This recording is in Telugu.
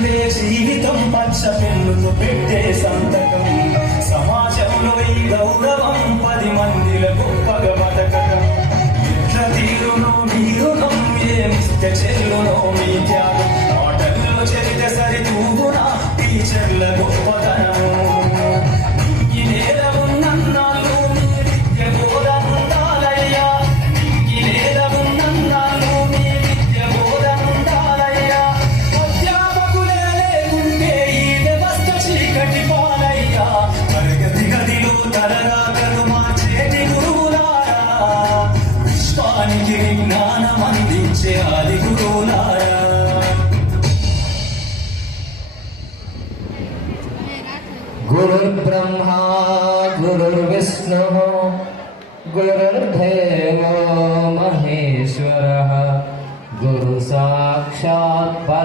అందే జీవితం పచ్చ పెన్నుకు పెట్టే సంతకం సమాజంలో ఈ గౌరవం 10 మందిల గొప్పగా బతకటం ఎట్ల తీరునో మీరునం ఏమిస్తే చెల్లునో మీ త్యాగం ఆటల్లో చెరితే సరితూగునా టీచర్ల గొప్పతనము ఈ నేల ఉన్నన్నాళ్ళు మీ విద్య బోధనుండాలయ్యా ఈ నేల ఉన్నన్నాళ్ళు మీ విద్య బోధనుండాలయ్యా అధ్యాపకులే లేకుంటే ఈ వ్యవస్థ చీకటి పాలయ్యా తరగతి గదిలో తరగతులు మార్చేటి గురువులారా విశ్వానికి విజ్ఞానం అందించే ఆది గురువులారా गुरुर्ब्रह्मा गुरुर्विष्णुः गुरुर्देवो महेश्वरः गुरु साक्षात्